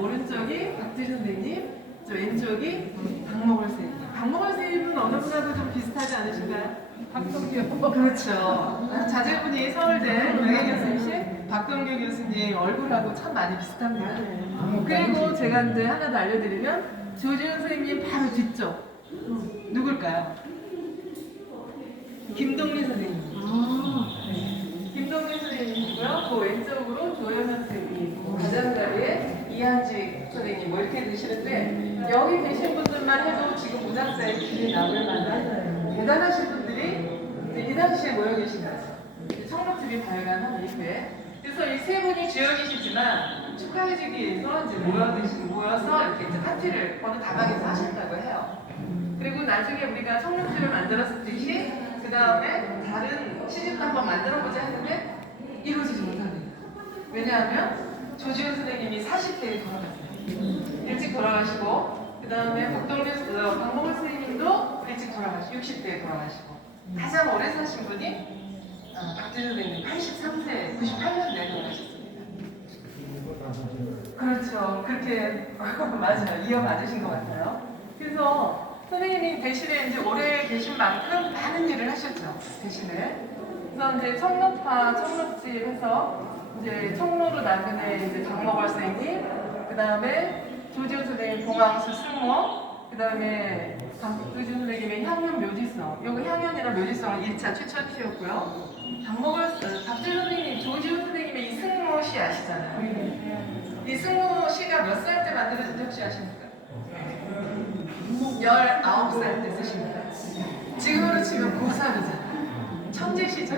오른쪽이 박지 선생님, 저 왼쪽이 박목월 선생님. 박목월 선생님은 어느 분하고 좀 비슷하지 않으신가요? 박동규. 그렇죠. 자제분이 서울대 명예 교수이신 박동규 교수님 얼굴하고 참 많이 비슷합니다. 그리고 제가 이제 하나 더 알려드리면 조지훈 선생님 바로 뒤쪽 누굴까요? 김동민 선생님. 네. 김동민 선생님이고요. 그 왼쪽으로 조현현 선생님, 가장자리에 이한직 선생님 뭐 이렇게 계시는데 여기 계신 분들만 해도 지금 문학사의 길이 나올 만한 대단하신 분들이 이 당시에 모여 계신 거죠. 청록집이 발간한 이후에 그래서 이 세 분이 주역이시지만 축하해주기 위해서 이제 모여 모여서 이렇게 이제 파티를 어느 다방에서 하셨다고 해요. 그리고 나중에 우리가 청룡집을 만들었을 듯이 그 다음에 다른 시집도 한번 만들어보자 했는데 이루어지지 못합니다. 왜냐하면 조지훈 선생님이 40대에 돌아가세요. 일찍 돌아가시고 그 다음에 박동규 어, 박목을 선생님도 일찍 돌아가시고 60대에 돌아가시고 가장 오래 사신 분이 어, 박진 선생님 83세 98년대에 돌아가셨습니다. 그렇죠. 그렇게 맞아요. 이어 맞으신 것 같아요. 그래서 선생님이 대신에 이제 오래 계신 만큼 많은 일을 하셨죠. 대신에. 그래서 이제 청록파, 청록집 해서 이제 청로로 나그네 이제 박목월 선생님, 그 다음에 조지훈 선생님 봉황수 승모, 그 다음에 박조준 선생님의 향연 묘지성. 요거 향연이랑 묘지성은 1차 최초였고요. 박목월, 어, 박조준 선생님, 조지훈 선생님의 이 승모 시 아시잖아요. 이 승모 시가 몇 살 때 만들어진지 혹시 아십니까? 19살 때 쓰십니다. 지금으로 치면 고3이잖아요. 천재 시죠.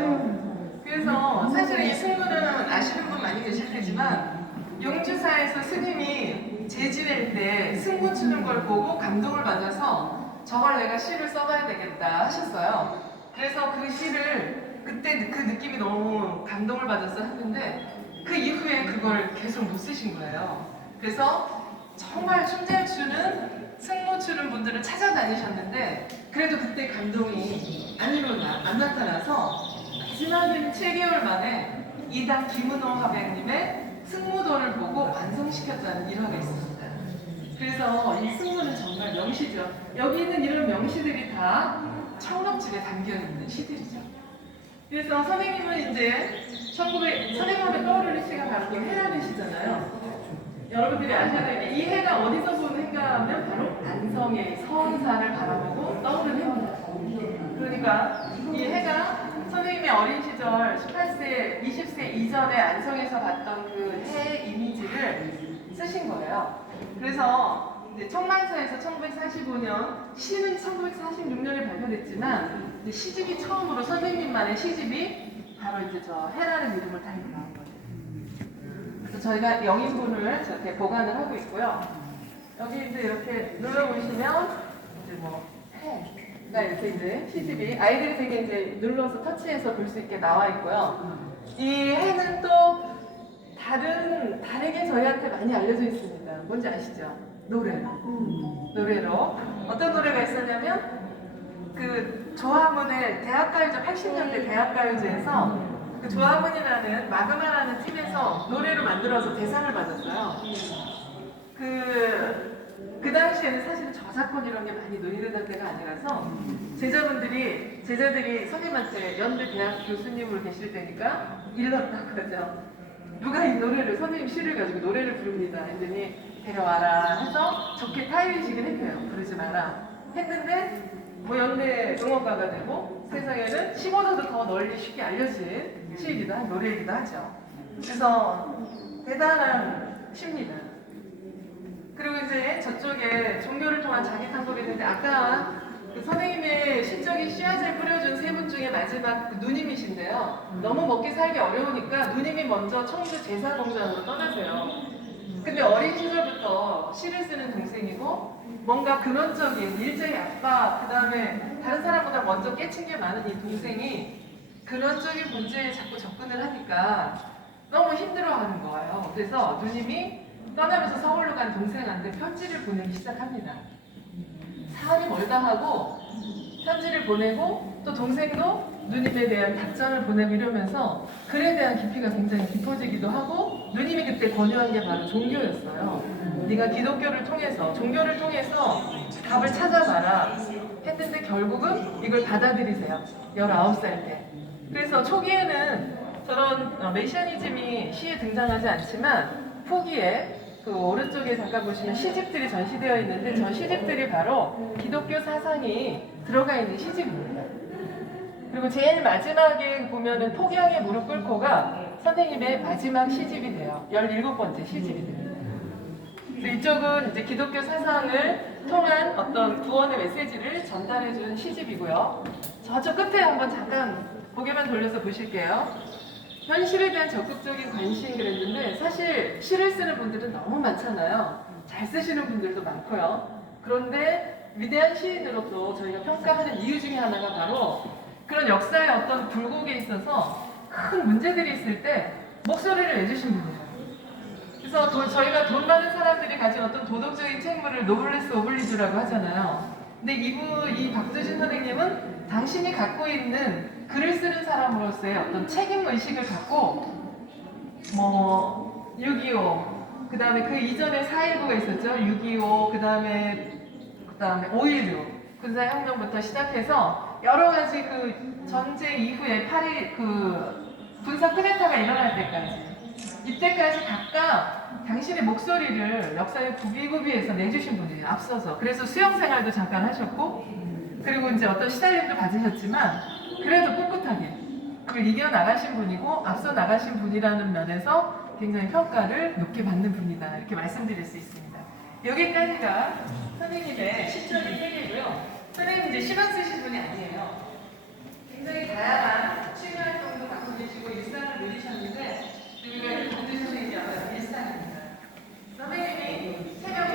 그래서 사실은 이 승부는 아시는 분 많이 계실 테지만 용주사에서 스님이 재지낼 때 승부 추는 걸 보고 감동을 받아서 저걸 내가 시를 써봐야 되겠다 하셨어요. 그래서 그 시를 그때 그 느낌이 너무 감동을 받아서 했는데 그 이후에 그걸 계속 못 쓰신 거예요. 그래서 정말 춤 잘 추는 승모 추는 분들을 찾아다니셨는데 그래도 그때 감동이 안 일어나 안 나타나서 마지막에는 7개월 만에 이당 김은호 화백님의 승무도를 보고 완성시켰다는 일화가 있습니다. 그래서 이 승무는 정말 명시죠. 여기 있는 이런 명시들이 다 청록집에 담겨 있는 시들이죠. 그래서 선생님은 이제 1900, 선생님하면 떠오르는 시가 바로 그 해라는 시잖아요. 여러분들이 아셔야 될게이 해가 어디서 보는 해가 하면 바로 안성의 서원산을 바라보고 떠오르는 해입니다. 그러니까 이 해가 선생님의 어린 시절 18세, 20세 이전에 안성에서 봤던 그 해 이미지를 쓰신 거예요. 그래서 이제 청만사에서 1945년, 시는 1946년에 발표됐지만 시집이 처음으로 선생님만의 시집이 바로 이제 저 해라는 이름을 달고 나온 거예요. 그래서 저희가 영인분을 저렇게 보관을 하고 있고요. 여기 이제 이렇게 눌러보시면 이제 뭐 해 가 이렇게 이제 시집이 아이들이 되게 이제 눌러서 터치해서 볼 수 있게 나와 있고요. 이 해는 또 다른 다르게 저희한테 많이 알려져 있습니다. 뭔지 아시죠? 노래로. 노래로 어떤 노래가 있었냐면 그 조화문의 대학가요제 80년대 대학가요제에서 그 조화문이라는 마그마라는 팀에서 노래를 만들어서 대상을 받았어요. 그, 그 당시에는 사실은 저작권 이런 게 많이 논의되던 때가 아니라서 제자분들이, 제자들이 선생님한테 연대 대학 교수님으로 계실 때니까 일렀다고 하죠. 누가 이 노래를, 선생님 시를 가지고 노래를 부릅니다. 했더니 데려와라 해서 좋게 타이밍식을 했대요. 그러지 마라. 했는데 뭐 연대 응원가가 되고 세상에는 시보다도 더 널리 쉽게 알려진 시이기도 한 노래이기도 하죠. 그래서 대단한 시입니다. 그리고 이제 저쪽에 종교를 통한 자기 탐구가 있는데 아까 그 선생님의 신적인 씨앗을 뿌려준 세 분 중에 마지막 그 누님이신데요. 너무 먹기 살기 어려우니까 누님이 먼저 청주 제사공장으로 떠나세요. 근데 어린 시절부터 시를 쓰는 동생이고 뭔가 근원적인 일제의 압박, 그 다음에 다른 사람보다 먼저 깨친 게 많은 이 동생이 근원적인 문제에 자꾸 접근을 하니까 너무 힘들어하는 거예요. 그래서 누님이 떠나면서 서울 로간 동생한테 편지를 보내기 시작합니다. 사안이 멀다 하고 편지를 보내고 또 동생도 누님에 대한 답장을 보내고 이러면서 글에 대한 깊이가 굉장히 깊어지기도 하고 누님이 그때 권유한 게 바로 종교였어요. 네가 기독교를 통해서 종교를 통해서 답을 찾아봐라 했는데 결국은 이걸 받아들이세요. 19살 때. 그래서 초기에는 저런 어, 메시아니즘이 시에 등장하지 않지만 포기에 그 오른쪽에 잠깐 보시면 시집들이 전시되어 있는데 저 시집들이 바로 기독교 사상이 들어가 있는 시집입니다. 그리고 제일 마지막에 보면은 폭양의 무릎 꿇고가 선생님의 마지막 시집이 돼요. 17번째 시집이 됩니다. 이쪽은 이제 기독교 사상을 통한 어떤 구원의 메시지를 전달해 준 시집이고요. 저쪽 끝에 한번 잠깐 고개만 돌려서 보실게요. 현실에 대한 적극적인 관심 그랬는데 사실 시를 쓰는 분들은 너무 많잖아요. 잘 쓰시는 분들도 많고요. 그런데 위대한 시인으로서 저희가 평가하는 이유 중에 하나가 바로 그런 역사의 어떤 굴곡에 있어서 큰 문제들이 있을 때 목소리를 내주신 분이에요. 그래서 도- 저희가 돈 많은 사람들이 가진 어떤 도덕적인 책무를 노블레스 오블리주라고 하잖아요. 근데 이분, 이 박두진 선생님은 당신이 갖고 있는 글을 쓰는 사람으로서의 어떤 책임 의식을 갖고 뭐 6.25, 그 다음에 그 이전에 4.19가 있었죠. 6.25, 그 다음에 그 다음에 5.16 군사혁명부터 시작해서 여러 가지 그 전쟁 이후에 파리 그 군사 쿠데타가 일어날 때까지. 이때까지 각각 당신의 목소리를 역사의 구비구비에서 내주신 분들이 앞서서. 그래서 수영 생활도 잠깐 하셨고 그리고 이제 어떤 시달림도 받으셨지만 그래도 꿋꿋하게 그걸 이겨 나가신 분이고 앞서 나가신 분이라는 면에서 굉장히 평가를 높게 받는 분이다 이렇게 말씀드릴 수 있습니다. 여기까지가 선생님의 시적인 세계고요. 선생님 이제 시만 쓰신 분이 아니에요. 굉장히 다양한 취미 활동도 갖고 계시고 일상을 누리셨는데 우리가 공대 선생님이 아마 일상입니다. 선생님이 새벽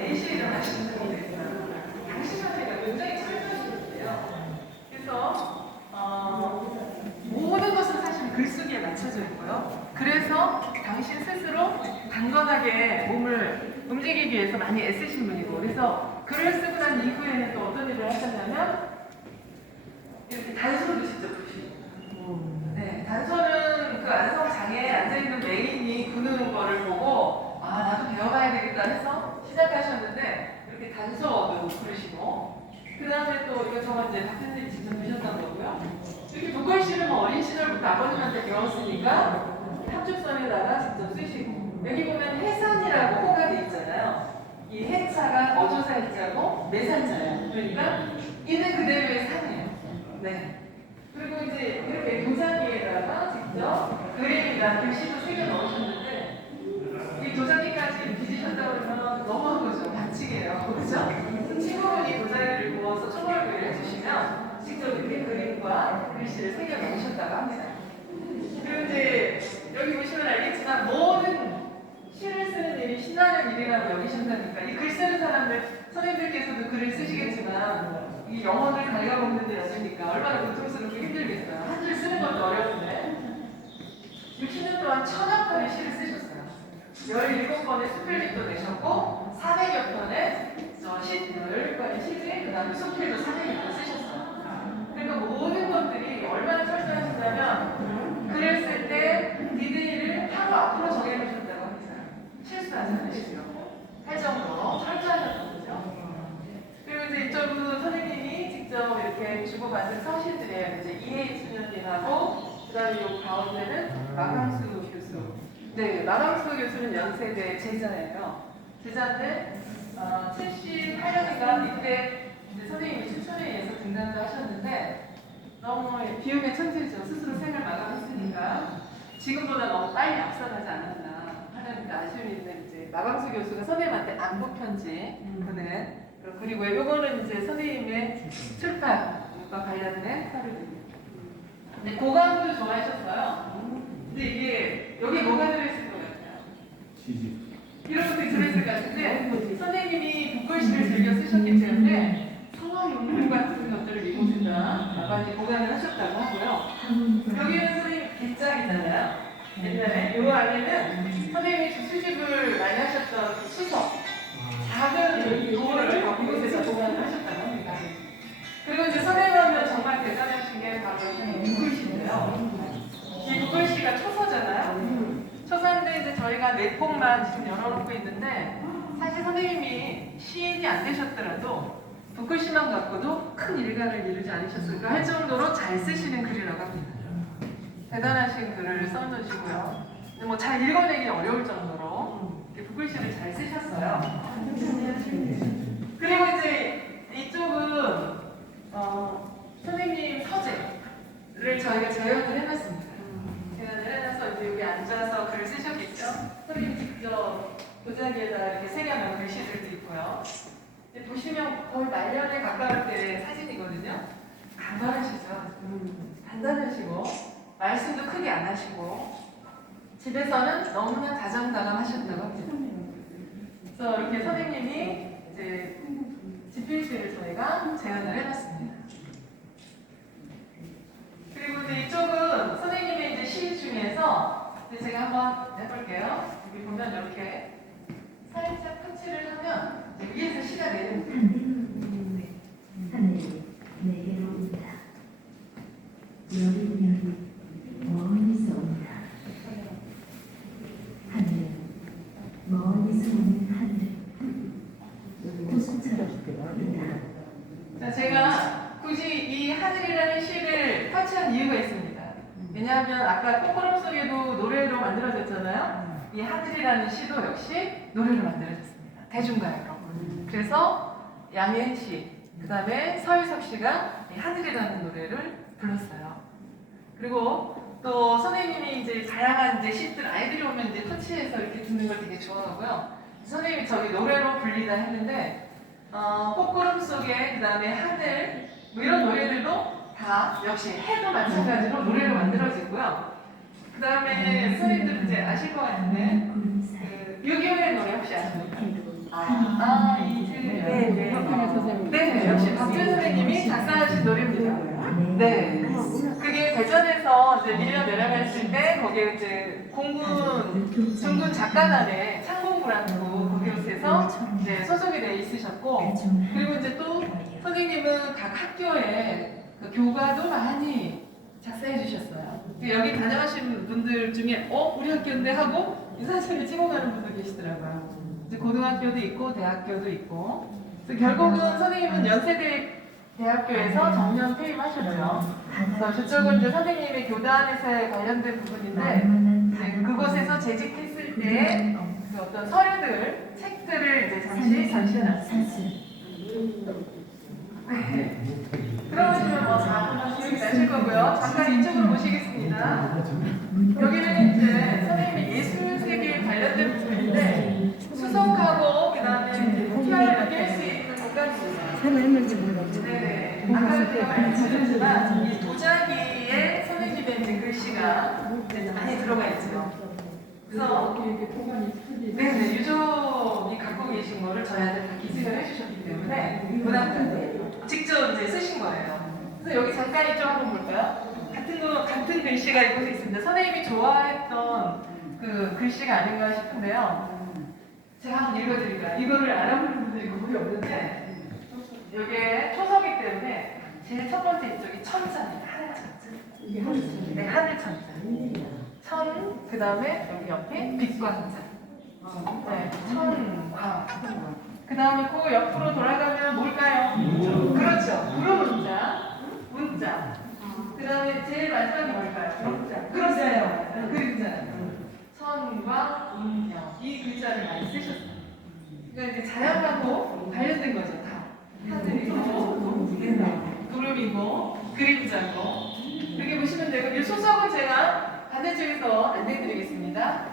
4시에 일어나시는 분이세요. 당신한테가 굉장히 철저하시는데요. 그래서 어, 모든 것은 사실 글쓰기에 맞춰져 있고요. 그래서 당신 스스로 강건하게 몸을 움직이기 위해서 많이 애쓰신 분이고 그래서 글을 쓰고 난 이후에는 또 어떤 일을 하셨냐면 이렇게 단서도 직접 보시고 네, 단서는 그 안성 장에 앉아있는 메인이 구는 거를 보고 아 나도 배워봐야 되겠다 해서 시작하셨는데 이렇게 단서도 부르시고 그 다음에 또 이거 저거 이제 박사님이 직접 주셨던 거고요. 이렇게 독글씨를 뭐 어린 시절부터 아버님한테 배웠으니까 탑죽선에다가 직접 쓰시고 여기 보면 해산이라고 호가 돼 있잖아요 이 해자가 어조사 해자고 매산자예요 그러니까 있는 그대로의 산이에요 네. 그리고 이제 이렇게 도자기에다가 직접 그림이나 글씨도 새겨 넣으셨는데 이 도자기까지 빚으셨다고 그러면 너무한 거죠. 반칙이에요. 그렇죠? 친구분이 도자기를 구워서 초벌구이를 해주시면 직접 이렇게 그림과 글씨를 새겨 넣으셨다고 합니다. 그리고 이제 여기 보시면 알겠지만 모든 시를 쓰는 일이 신나는 일이라고 여기신다니까 이 글 쓰는 사람들 선생님들께서도 글을 쓰시겠지만 이 영혼을 갈려먹는 데 여지니까 얼마나 고통스럽고 힘들겠어요. 한 줄 쓰는 것도 어려운데 60년 동안 천여 편의 시를 쓰셨어요. 17번의 수필집도 내셨고 400여 편의 시들, 그 시들, 그 다음에 수필도 400여 편 쓰셨어요. 그러니까 모든 것들이 얼마나 철저하셨냐면 글을 쓸 때 디즈니를 하루 앞으로 정해놓으셨다고 합니다. 실수 하지 않으시죠? 8점으로 설치하셨거든요. 그리고 이제 이쪽은 선생님이 직접 이렇게 주고받은 서신들에 이제 이해수년이라고 그다음에 이 가운데는 마강수 교수. 네, 마강수 교수는 연세대 제자예요. 제자인데 어, 78년인가 이때 이제 선생님이 추천에 의해서 등단을 하셨는데 너무 비움의 천재죠. 스스로 생을 마감했으니까 지금보다 너무 빨리 앞서가지 않았나 하는 그 아쉬움이 있는 마강수 교수가 선생님한테 안부 편지 보낸 그리고 이거는 이제 선생님의 출판과 관련된 서류입니다. 근데 고강도 좋아하셨어요. 근데 이게 여기 뭐가 들어있을 것 같아요? 이런 것들이 들어있을 것 같은데 지금 열어놓고 있는데 사실 선생님이 시인이 안 되셨더라도 붓글씨만 갖고도 큰 일가를 이루지 않으셨을까 할 정도로 잘 쓰시는 글이라고 합니다. 대단하신 글을 써놓으시고요. 뭐잘 읽어내기 어려울 정도로 붓글씨를 잘 쓰셨어요. 그리고 이제 이쪽은 어, 선생님 서재를 저희가 재현을 해놨습니다. 재현을 해놔서 이제 여기 앉아서 글을 쓰셨겠죠? 선생님 직접 도자기에다 이렇게 새겨놓은 글씨들도 있고요. 보시면 거의 말년에 가까울 때의 사진이거든요. 간단하시죠? 간단하시고 말씀도 크게 안 하시고 집에서는 너무나 다정다감하셨다고 합니다. 그래서 이렇게 선생님이 이제 집필실을 저희가 제안을 해놨습니다. 그리고 이제 이쪽은 선생님의 이제 시 중에서 제가 한번 해볼게요. 여기 보면 이렇게 살짝 터치를 하면 위에서 시가 내립니다. 하늘이 내게로 온다. 여린 여린 멀리서 온다. 하늘 멀리서 오는 하늘 구슬처럼 온다. 자, 제가 굳이 이 하늘이라는 시를 터치한 이유가 있습니다. 왜냐하면 아까 꽃구름 속에도 노래로 만들어졌잖아요. 이 하늘이라는 시도 역시 노래로 만들어졌습니다. 대중가요로. 그래서 양현 씨, 그 다음에 서유석 씨가 이 하늘이라는 노래를 불렀어요. 그리고 또 선생님이 이제 다양한 이제 시들 아이들이 오면 이제 터치해서 이렇게 듣는 걸 되게 좋아하고요. 선생님이 저기 노래로 불리다 했는데 어, 꽃구름 속에 그 다음에 하늘 뭐 이런 노래들도 다 역시 해도 마찬가지로 노래로 만들어지고요. 그 다음에 선생님들 이제 아실 것 같은데 그 6.25의 노래 혹시 아십니까? 해도 아, 이틀. 네, 네. 선생님. 네, 역시 박준 선생님이 작사하신 노래입니다. 네. 그게 대전에서 이제 밀려 내려갔을 때 거기에 이제 공군 중군 작가단에 창공부라고 그곳에서 이제 소속이 돼 있으셨고 그리고 이제 또 선생님은 각 학교에 그 교과도 많이 작사해 주셨어요. 그 여기 다녀가신 분들 중에 어 우리 학교인데 하고 이 사진을 찍어가는 분도 계시더라고요. 이제 고등학교도 있고 대학교도 있고. 그래서 결국은 선생님은 연세대 대학교에서 정년 퇴임하셨죠. 그래서 저쪽은 이제 선생님의 교단에서 관련된 부분인데 이제 그곳에서 재직했을 때 그 어떤 서류들, 책들을 이제 잠시 전시해놨습니다. 사슬 네. 들어오시면 뭐다 기억이 나실 거고요. 잠깐 이쪽으로 모시겠습니다. 여기는 이제 선생님이 예술 세계에 관련된 부분인데 수석하고 그다음에 이제 피아노를 깰수 있는 공간입니다. 새로 했는지 모르겠어요. 네, 아까도 제가 말씀드렸지만 이 도자기에 선생님의 이제 글씨가 이제 많이 들어가 있죠. 그래서 이렇게. 네네 유족이 갖고 계신 거를 저희한테 다 기증을 해주셨기 때문에 부담감이 직접 이제 쓰신 거예요. 그래서 여기 잠깐 이쪽 한번 볼까요? 같은 거 같은 글씨가 이곳에 있습니다. 선생님이 좋아했던 그 글씨가 아닌가 싶은데요. 제가 한번 읽어드릴까요? 이거를 알아보는 분들이 거의 없는데 여기에 초석이기 때문에 제일 첫 번째 이쪽이 천자입니다. 하늘 천자. 이게 하늘색. 네, 하늘 천자. 천, 그 다음에 여기 옆에 빛광자. 네, 천광. 그 다음에 그 옆으로 돌아가면 뭘까요? 그렇죠. 구름 문자, 문자. 그 다음에 제일 마지막에 뭘까요? 문자. 그렇어요. 그림자. 천과 운명. 이 글자를 많이 쓰셨어요. 그러니까 이제 자연하고 관련된 거죠, 다. 하늘이고, 네, 구름이고, 그림자고. 이렇게 보시면 되고, 이 소석은 제가 반대쪽에서 안내드리겠습니다.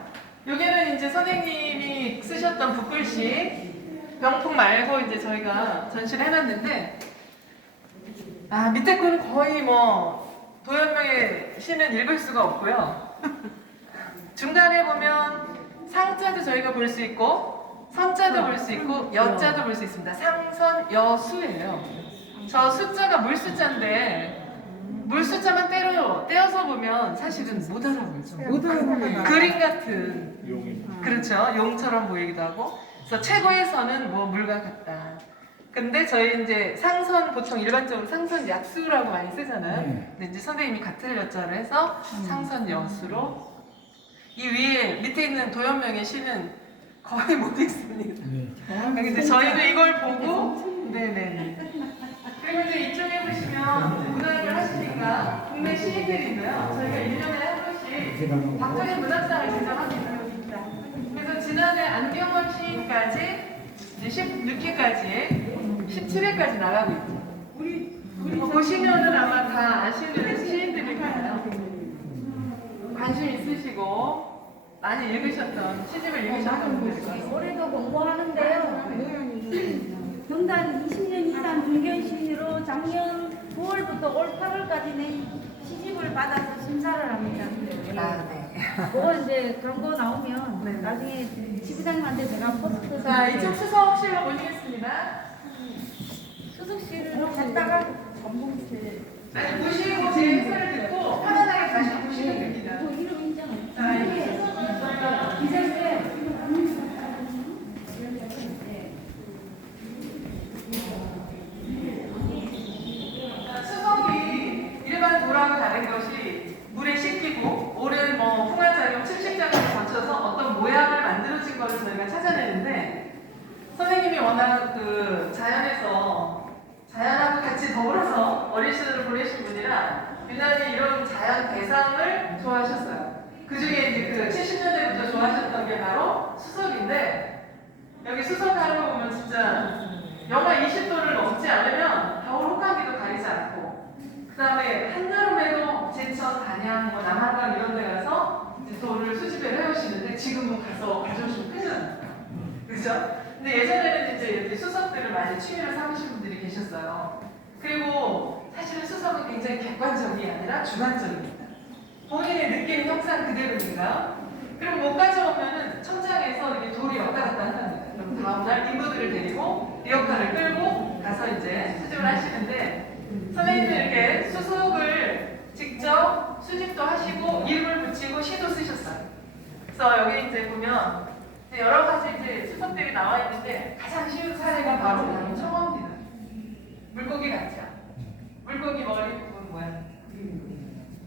여기는 이제 선생님이 쓰셨던 붓글씨 병풍 말고 이제 저희가 전시를 해놨는데 아 밑에 거는 거의 뭐 도현명의 시는 읽을 수가 없고요. 중간에 보면 상자도 저희가 볼 수 있고 선자도 볼 수 있고 여자도 볼 수 있습니다. 상선 여수예요. 저 숫자가 물 숫자인데 물 숫자만 때려 떼어서 보면 사실은 못 알아보죠. 못 알아보는 그림 같은 그렇죠. 용처럼 보이기도 하고. 그래서 최고에서는 뭐 물과 같다. 근데 저희 이제 상선 보통 일반적으로 상선 약수라고 많이 쓰잖아요. 근데 이제 선생님이 같은 여자를 해서 상선 여수로 이 위에 밑에 있는 도연명의 시는 거의 못 읽습니다. 네. 그러니까 이제 저희도 이걸 보고 네네네. 그리고 이제 이쪽에 보시면 문학을 하시니까 국내 시인들인데요. 저희가 1년에 한 번씩 박정희 문학상을 제정합니다. 그래서 지난해 안경원 시인까지 이제 16회까지 17회까지 나가고 있죠. 우리 뭐 보시면은 아마 다 아시는 시인들일 거예요. 관심 있으시고 많이 읽으셨던 시집을 읽으셨던 분들. 올해도 공부하는데요. 경단 20년 이상 중견 시인으로 작년 9월부터 올 8월까지 낸 시집을 받아서 심사를 합니다. 아, 네. 그거 이제 광고 나오면 네. 나중에 지부장님한테 제가 포스트 자, 이쪽 수석실로 모시겠습니다. 수석실로 갔다가 자, 이제 보시고 제 해설을 듣고 편안하게 다시 보시면 됩니다. 저 이름 인정해. 자, 이게가 기자인데 수석이 일반 돌하고 다른 것이 물에 씻기고 오랜 뭐 풍화작용 70장을 거쳐서 어떤 모양을 만들어진 것을 저희가 찾아내는데 선생님이 워낙 그 자연에서 자연하고 같이 더불어서 어린 시절을 보내신 분이라 유난히 이런 자연 대상을 좋아하셨어요. 그 중에 이제 그 70년대부터 좋아하셨던 게 바로 수석인데 여기 수석하러 보면 진짜 영하 20도를 넘지 않으면 겨울 혹한기도 가리지 않고 그 다음에 한여름에도 단양, 뭐 남한강 이런 데 가서 이제 돌을 수집을 해오시는데 지금은 가서 가져오시면 큰일 납니다. 그죠? 근데 예전에는 이제 이렇게 수석들을 많이 취미로 삼으신 분들이 계셨어요. 그리고 사실은 수석은 굉장히 객관적이 아니라 주관적입니다. 본인이 느끼는 형상 그대로인가? 그리고 못 가져오면은 천장에서 이렇게 돌이 왔다 갔다 한답니다. 그럼 다음날 인부들을 데리고 리어카를 끌고 가서 이제 수집을 하시는데 선생님은 이렇게 수속을 직접 수집도 하시고 이름을 붙이고 시도 쓰셨어요. 그래서 여기 이제 보면 여러 가지 이제 수석들이 나와 있는데 가장 쉬운 사례가 바로 청어입니다. 물고기 같죠? 물고기 머리 부분 모양.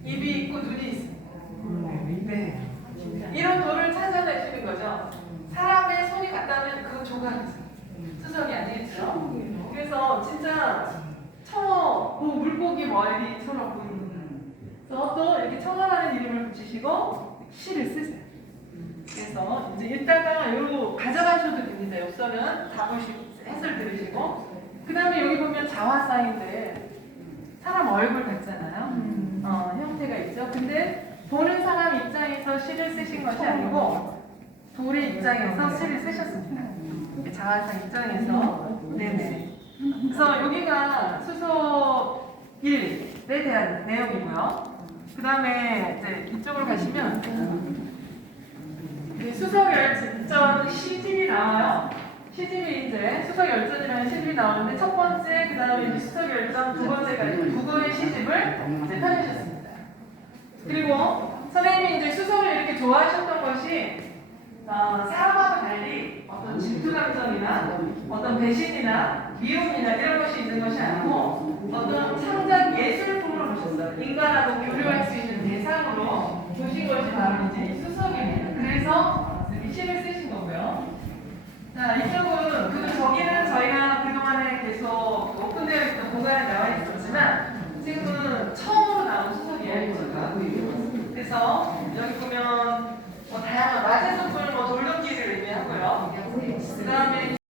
입이 있고 눈이 있습니다. 네. 이런 돌을 찾아내시는 거죠. 사람의 손이 갔다면 그 조각이죠. 수석이 아니겠죠? 그래서 진짜 청어, 뭐 물고기 머리처럼 또 이렇게 청어라는 이름을 붙이시고 시를 쓰세요. 그래서 이제 이따가 요 가져가셔도 됩니다. 옆서는 다 보시고 해설 들으시고 그 다음에 여기 보면 자화상인데 사람 얼굴 같잖아요. 어, 형태가 있죠. 근데 보는 사람 입장에서 시를 쓰신 것이 아니고 돌의 입장에서 시를 쓰셨습니다. 자화상 입장에서 네네. 그래서 여기가 수소 1에 대한 내용이고요. 그 다음에 이제 이쪽으로 가시면 이 수석 열전 시집이 나와요. 시집이 이제 수석 열전이라는 시집이 나오는데 첫 번째, 그 다음에 이제 수석 열전 두 번째가 두 권의 시집을 이제 펴내셨습니다. 그리고 선생님이 이제 수석을 이렇게 좋아하셨던 것이 어, 사람과도 달리 어떤 질투 감정이나 어떤 배신이나 미움이나 이런 것이 있는 것이 아니고 어떤 창작 보셨어요. 인간하고 교류할 수 있는 대상으로 보신 것이 바로 이제 이 수석입니다. 그래서 시를 쓰신 거고요. 자, 이쪽은, 그, 저기는 저희가 그동안에 계속 오픈되어 있던 공간에 나와 있었지만, 지금은 처음으로 나온 수석이에요. 그래서, 여기 보면, 뭐, 다양한 마제소풀, 뭐, 돌돔기를 의미하고요. 그 다음에